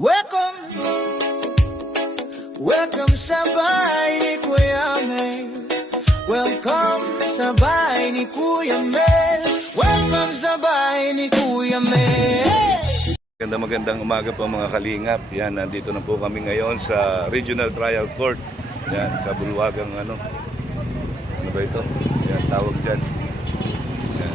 Welcome, welcome sa bahay ni Kuya Mel. Welcome sa bahay ni Kuya Mel. Welcome sa bahay ni Kuya Mel. Magandang umaga po mga kalingap. Yan, nandito na po kami ngayon sa Regional Trial Court. Yan, sa Bulwagang ano ba ito? Yan, tawag dyan. Yan.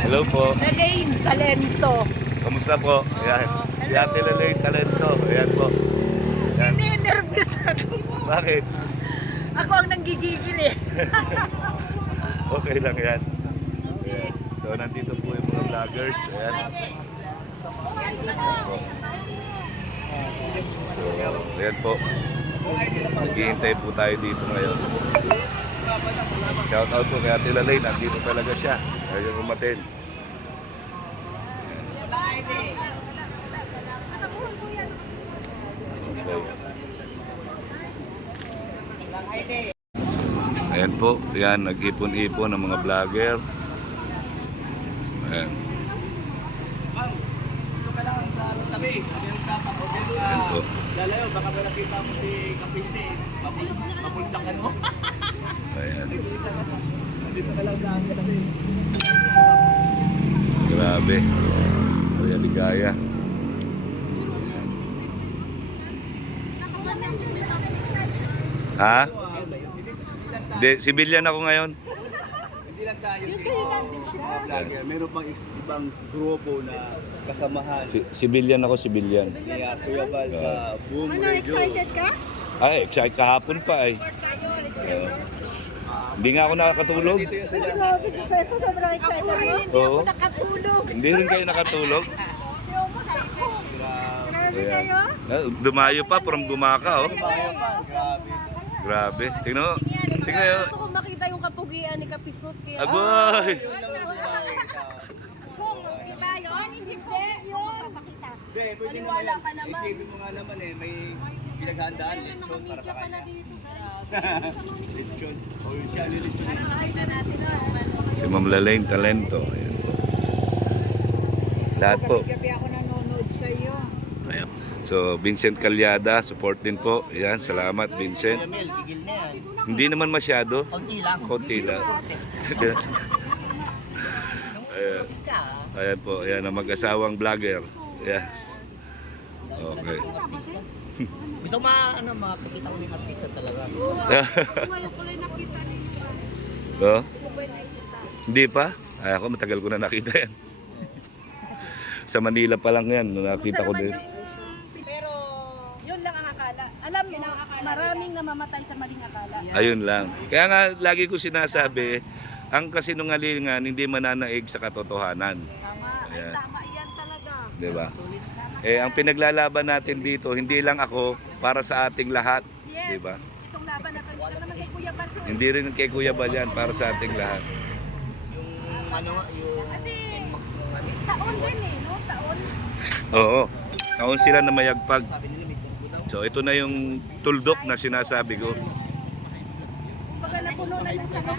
Hello po. Lalaine Talento. Kamusta po? Yan. Si Ate Lalaine Talento. Ayan po. Yan. Nervous ako. Bakit? Ako ang nanggigigil eh. Okay lang yan. So, nandito po yung mga vloggers. Ayan. So, ayan po. Naghihintay po tayo dito ngayon. Shout out po kay Ate Lalaine. Nandito talaga siya. Ayaw umatin. Okay. Ayan po. Ayan, nag-ipon-ipon ng mga vlogger. Ayan. Ayan po. Lalayo, baka ba nakita mo si Kapiste, mapultakan mo. Ayan. Dito ka lang sa akin kasi. Grabe. Kuya Ligaya. Ha? Hindi, civilian ako ngayon. Hindi lang tayo mga vlogger. Meron pang ibang grupo na kasamahan. Civilian ako, civilian. Kaya Kuya Val sa Boom Radio. ka? Ay, excited kahapon pa ay. Hindi nga ako nakakatulog. Dito yung sila. Grabe ko sa sobrang excited ako. Hindi Oo. ako nakatulog. Hindi rin kayo nakatulog. Grabe Ayan. kayo. Dumayo pa from Gumaka, oh. Bayo pa, grabe. Grabe. Tingnan mo. Tingnan mo. Gusto ko makita yung kapugian ni Kapisot. Kaya, Agoy! Yun lang yung bumawi ka. diba yun? Hindi ko yun. Hindi, pwede Maniwala naman. ka naman. Isipin mo nga naman eh, may pinaghandaan lechon para sa kanya. Lechon. O yun siya, lechon. Nakita natin yung ano. Si Ma'am Lalaine Talento. Ayan po. Lahat po. Gabi ako nanonood sa iyo. Ayan. So, Vincent Calyada, support din po. Ayan, salamat Vincent. Hindi naman masyado. Konti lang. Ayan. Ayan po, ayan ang mag-asawang vlogger. Ayan. Okay. Gusto makikita ko yung artista talaga. Ngayon ko lang nakita ninyo. Oh? Hindi pa? Ay, ako matagal ko na nakita yan. Sa Manila pa lang yan, nakita ko din. Pero yun lang ang akala. Alam mo, maraming namamatay sa maling akala. Ayun lang. Kaya nga, lagi ko sinasabi, ang kasinungalingan hindi mananaig sa katotohanan. Tama. Ayan. Tama yan talaga. Diba? Eh, ang pinaglalaban natin dito, hindi lang ako, para sa ating lahat. Yes. Diba? Itong laban na kanila naman kay Kuya Bal. Hindi rin kay Kuya Bal yan, para sa ating lahat. Yung ano nga, yung Kasi Max yung ano. taon din eh, no? Taon. Oo. Taon sila na mayagpag. So, ito na yung tuldok na sinasabi ko. Kumbaga napuno na ng sama.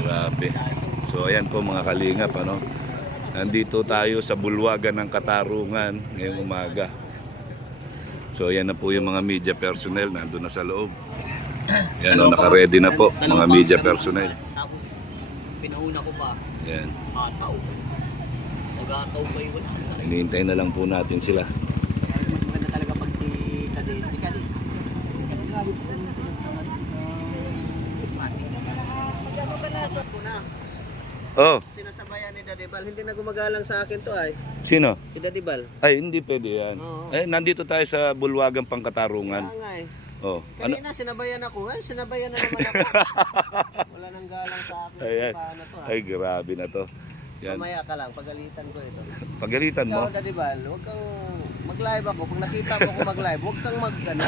Grabe. So, ayan po mga kalingap, ano. Nandito tayo sa Bulwagan ng Katarungan ngayong umaga. So, ayan na po yung mga media personnel, nandun na sa loob. Ayan o, naka-ready na po, mga media personnel. Tapos, pinauna ko pa, Ayan. ataw. Nag-ataw ba yun? Hinihintay na lang po natin sila. Mas maganda talaga pag di kadit. Di kadit. Oh, Sinasabayan ni Daddy Bal, hindi na gumagalang sa akin to ay. sino? Si Daddy Bal. Ay, hindi pwede yan. Oo. Eh, nandito tayo sa Bulwagan Pangkatarungan. Kaya nga eh. Oh, ano? Kanina sinabayan ako, ngayon sinabayan na naman ako. Wala nang galang sa akin. Ayan. Paano to Ay, grabe na to. Yan. Mamaya ka lang, pagalitan ko ito. Pagalitan mo. Ikaw, Daddy Bal, huwag kang mag-live ako. Pag nakita mo ako mag-live, huwag kang mag-ano.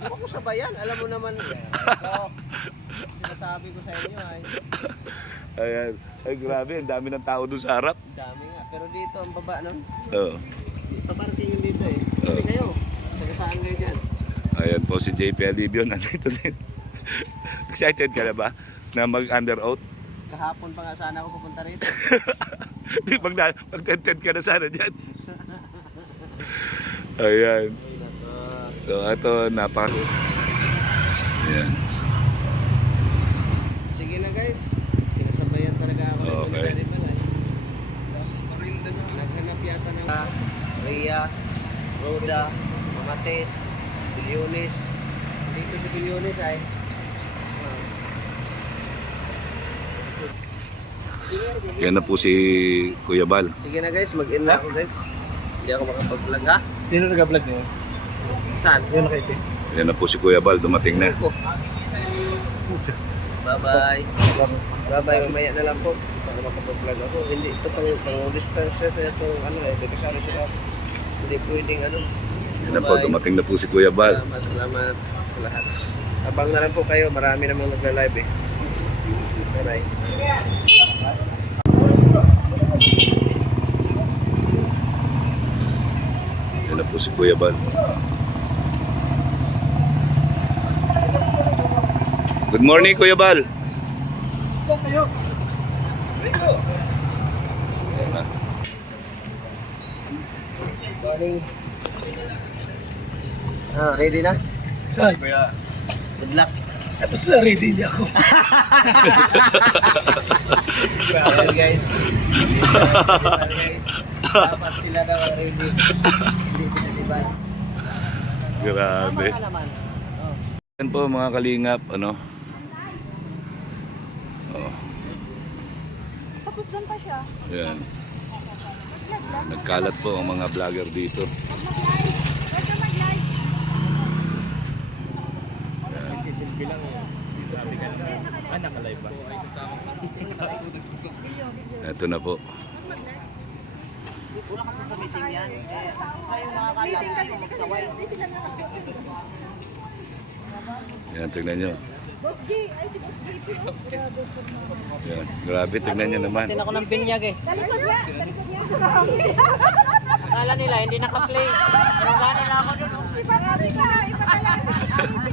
Huwag ko sabayan, alam mo naman. So, sinasabi ko sa inyo ay, Ayan. Ay, grabe. Ang dami ng tao doon sa harap. dami nga. Pero dito, ang baba nun, Oo. paparking yun dito eh. Sabi kayo, saan kayo dyan? Ayan po si JP Alivio, nandito din. Excited ka na ba na mag-under oath? Kahapon pa nga sana ako pupunta rito. Di mag-tent ka na sana dyan. Ayan. So ito, ayan. Sige na guys, sinasabayan talaga ako ng Okay. mga animal. Naghanap yata ng Rhea, Rhoda, Mamates, Bilyones. Dito si Bilyones ay. Yan na po si Kuya Bal. Sige na guys, mag-in na ako guys. Hindi ako makapag-vlog ha. Sino nag-vlog niyo? Saan? Yun nakita. Yan na po si Kuya Bal, dumating na. Ako. Bye-bye. Bye-bye, mamaya na lang po. Para makapag-vlog ako. Hindi, ito pang distance itong ano eh. Dekasaro sila. Hindi pwedeng ano. Yan na po, dumating na po si Kuya Bal. Salamat sa lahat. Abang na lang po kayo. Marami namang nagla-live eh. Bye-bye. Yan na po si Kuya Bal. Good morning, Kuya Bal. Ayan na. Morning. Ready na? Saan? Kuya. Good luck. Tapos na ready niya ako. Ayan guys. Dapat sila daw ang ready. Hindi sila si Bal. Grabe. Tama ka naman. Yan po mga kalingap, ano? Oh, Tapos doon pa siya. yan. Nagkalat po ang mga vlogger dito. Sisilbi lang eh. Sabi ka naman. Nakalive ba? Ito na po. Wala kasi sa meeting yan. Kayo nakakala kayo magsaway. Yan, tignan nyo. Boss G, ay si Boss G. Yan. Grabe, tignan nyo naman. Tin ako ng binyag eh. Talikod niya, talikod niya. Akala nila hindi naka-play. Nagana na ako doon. Ipagati ka na, ipatala si Boss G.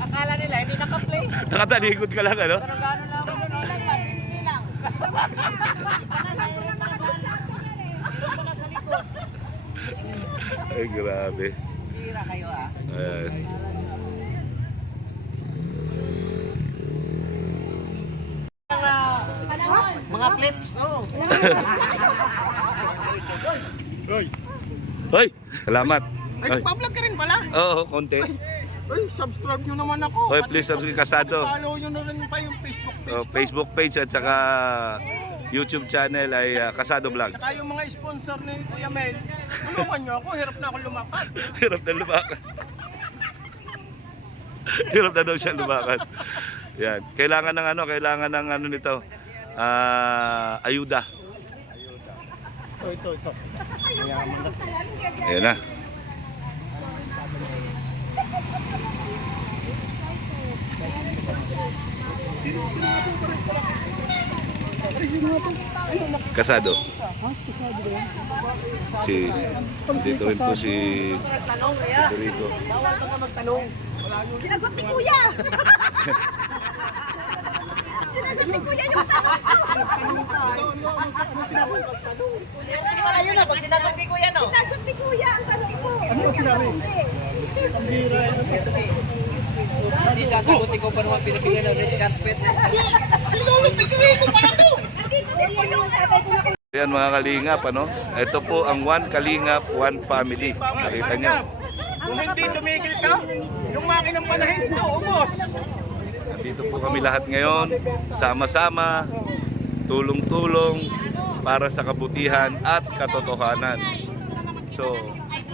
Akala nila hindi naka-play. Nakatalikod ka lang, ano? Nagana na ako doon. Ay, grabe. Hira kayo ah. Ayan. Mga clips, no? Hoy! Salamat. Ay, Ay, nagpa-vlog ka rin pala? oo, konti. Ay, subscribe nyo naman ako. Hoy, please subscribe Kasado. Follow nyo na rin pa yung Facebook page ko. Facebook page at saka YouTube channel ay Kasado Vlogs. Saka yung mga sponsor ni Kuya Mel, tulungan nyo ako, hirap na ako lumakad. Hirap na lumakad. Hirap na daw siya lumakad. Yan. Kailangan ng ano nito. Ayuda. Ito. Ayan na. Kasado. Dito rin po si Federico. Bawal ka magtanong. Sinagot ni Kuya. Sinagot ni Kuya yung Ayun na, pag sinagot ni Kuya, no? sinagot ni Kuya ang tanong ko. Ano sinabi? Hindi sasagutin ko pa naman pinipigyan ng red carpet. Ayan mga kalingap, ano? Ito po ang One Kalingap, One Family. Nakita nyo. Kung hindi tumigil ka, yung makinang panahin ito, ubos. Nandito po kami lahat ngayon, sama-sama, tulong-tulong para sa kabutihan at katotohanan. So,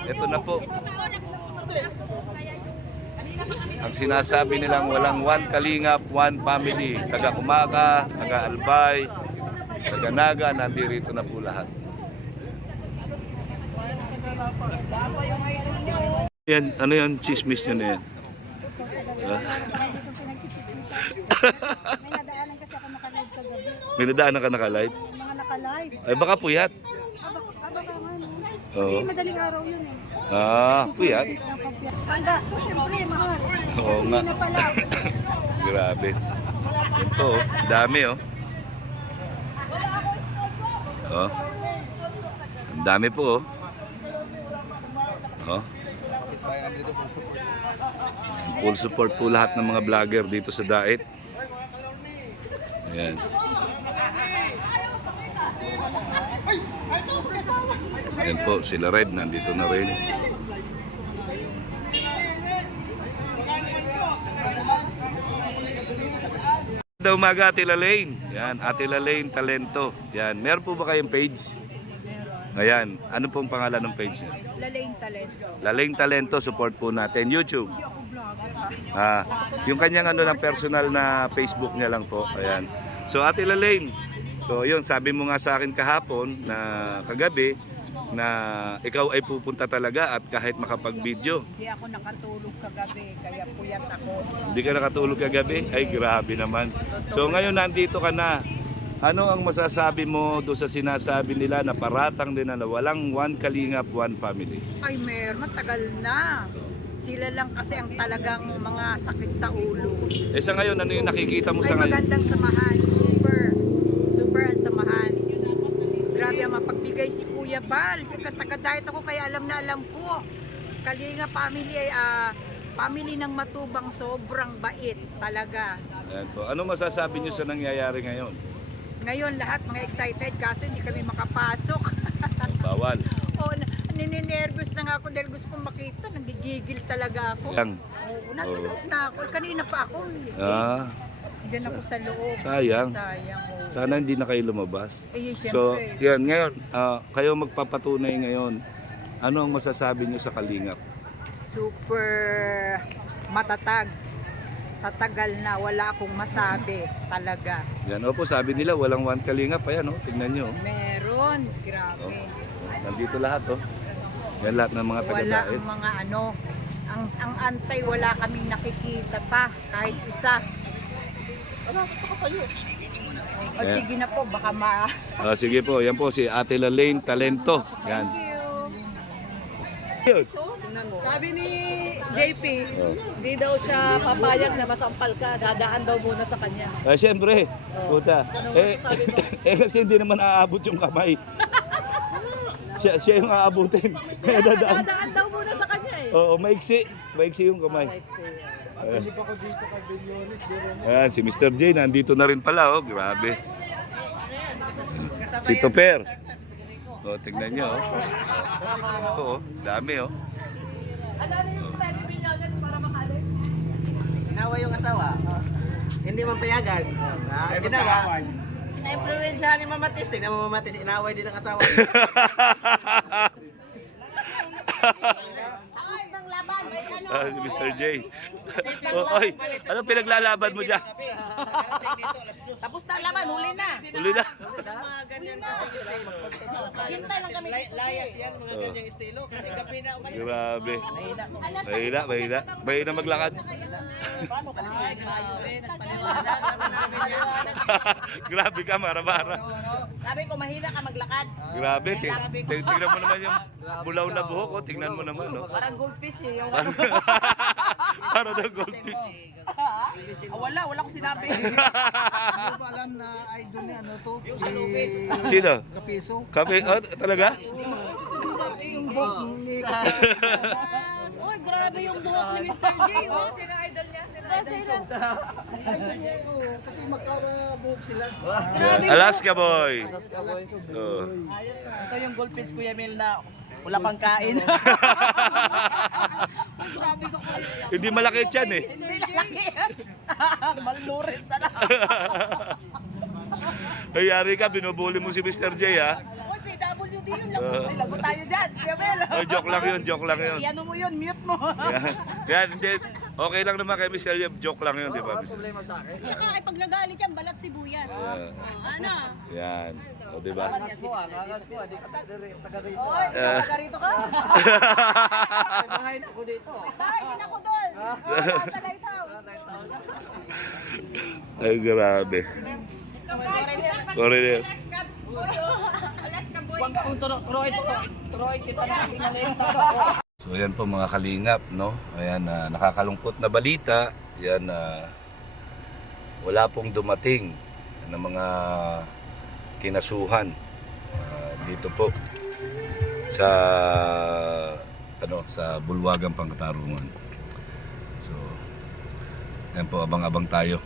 ito na po. Ang sinasabi nilang walang One Kalingap, One Family. Taga-Kumaka, taga-Albay, taga-Naga, nandirito na po lahat. Yan, ano yan? Chismis nyo na yan. May nadaanan kasi ako nakalive kagabi. May nadaanan ka naka-live? Mga nakalive. Ay baka puyat. Aba ka nga no. Oo. Kasi madaling araw yun eh. Puyat. Ang gasto syempre, mahal. Oo nga. Hindi na pala. Grabe. Ito, dami oh. Oh. Ang dami po, oh. Oh. Full support po lahat ng mga vlogger dito sa Dait. Ayan. Ayan po, sila Red, nandito na rin. Magandang umaga, Ate Lalaine. Yan, Ate Lalaine Talento. Yan, meron po ba kayong page? Ayan, ano pong pangalan ng page niya? Lalaing talento. Lalaine Talento, support po natin. YouTube. Yung kanyang ano lang personal na Facebook niya lang po. Ayan. So Ate Lalaine, so yun, sabi mo nga sa akin kahapon na kagabi na ikaw ay pupunta talaga at kahit makapag-video. Hindi ako nakatulog kagabi, kaya puyat ako. Hindi ka nakatulog kagabi? Ay, grabe naman. So ngayon nandito ka na. Ano ang masasabi mo doon sa sinasabi nila na paratang din na walang one kalingap, one family? Ay, meron, matagal na. Sila lang kasi ang talagang mga sakit sa ulo. Eh sa ngayon, ano yung nakikita mo Ay, sa ngayon? magandang samahan. Super ang samahan. Grabe ang mapagbigay si Kuya Bal. Taga-diet ako kaya alam na alam ko. Kalinga family ay family ng matubang, sobrang bait talaga. Ayan po. Ano masasabi niyo sa nangyayari ngayon? Ngayon lahat mga excited kaso hindi kami makapasok. Bawal. Nininervous na nga ako dahil gusto kong makita. Nagigigil talaga ako. Yang. Oo, nasa loob na ako. Kanina pa ako. Diyan ako sa loob. Sayang. Sayang. Oo. Sana hindi na kayo lumabas. Eh, So, siyempre. yan, ngayon, kayo magpapatunay ngayon. Ano ang masasabi niyo sa kalingap? Super matatag. Sa tagal na wala akong masabi talaga. Yan, opo, sabi nila walang one kalingap. Ayan, oh, tignan niyo. Meron. Grabe. Nandito lahat, oh. Yan lahat ng mga Wala taga-dait. ang mga ano. Ang antay wala kaming nakikita pa. Kahit isa. O Ayan. sige na po. Baka ma... Sige po, yan po si Ate Lalaine Talento. Yan. Sabi ni JP, Oh. hindi daw siya papayag na masampal ka, dadaan daw muna sa kanya. Siyempre, puta. Kasi hindi naman aabot yung kamay. siya yung aabutin. Kaya dadaan. Dadaan daw muna sa kanya eh. Oo, maiksi. Maiksi yung kamay. Ayan, si Mr. J nandito na rin pala, oh. Grabe. Si Toper. Oh, tignan nyo, oh. Ito, oh. Dami, oh. Ano yung style ni Millionaires para makalis? Inawa yung asawa. Hindi man payagan. Ginawa. Na-influensyahan ni Mama Tis. Tingnan mo Mama Tis, inaway din ang asawa. Si Mr. J. Oy, ano pinaglalaban mo dyan? Tapos na laban, huli na. Uli na. Mga ganyan kasi estilo. Hintay lang kami. Layas yan, mga ganyang estilo. Kasi gabi na umalis. Grabe. Mahina. Mahina maglakad. Grabe ka, mara-mara. Sabi ko, mahina ka maglakad. Grabe, tingnan mo naman yung bulaw na buhok, oh. Tingnan mo naman, no? Parang goldfish eh. Yung... Para daw goldfish. wala akong sinabi. Hindi ba alam na idol ni ano to? Yung sa lubis. Sino? Kapiso. Kape? Oh, talaga? Yung boss ni Uy, grabe yung buhok ni Mr. J, oh. Sino idol niya? kasi magkabuhok sila. Alaska boy. Oh. Ito yung goldfish Kuya Mel na wala pang kain. Grabe ko ko. Hindi malaki yan eh. Hindi laki. Malnourished na lang. Nangyari ka, binubuli mo si Mr. J, ha? Uy, PWD yun. Lago tayo dyan, Kuya Mel. Oh, joke lang yun. Iano mo yun, mute mo. Yan, hindi. Okay lang naman kay Mr. J, joke lang yun, di ba? Problema sa akin. Tsaka ay pag nagalit yan, balat sibuyas. Ano? Yan. O, di ba? Angas ko. Di ka taga rito. Oy, taga rito ka. Bahay na ko dito. Ay, din ako doon. Sa lighthouse. Ay, grabe. Sorry, Leo. Huwag kong turoy kita na kinalita. So yan po mga kalingap, no? Ayan, nakakalungkot na balita. Yan, wala pong dumating ng mga kinasuhan dito po sa sa Bulwagang Pangkatarungan. So, yan po, abang-abang tayo.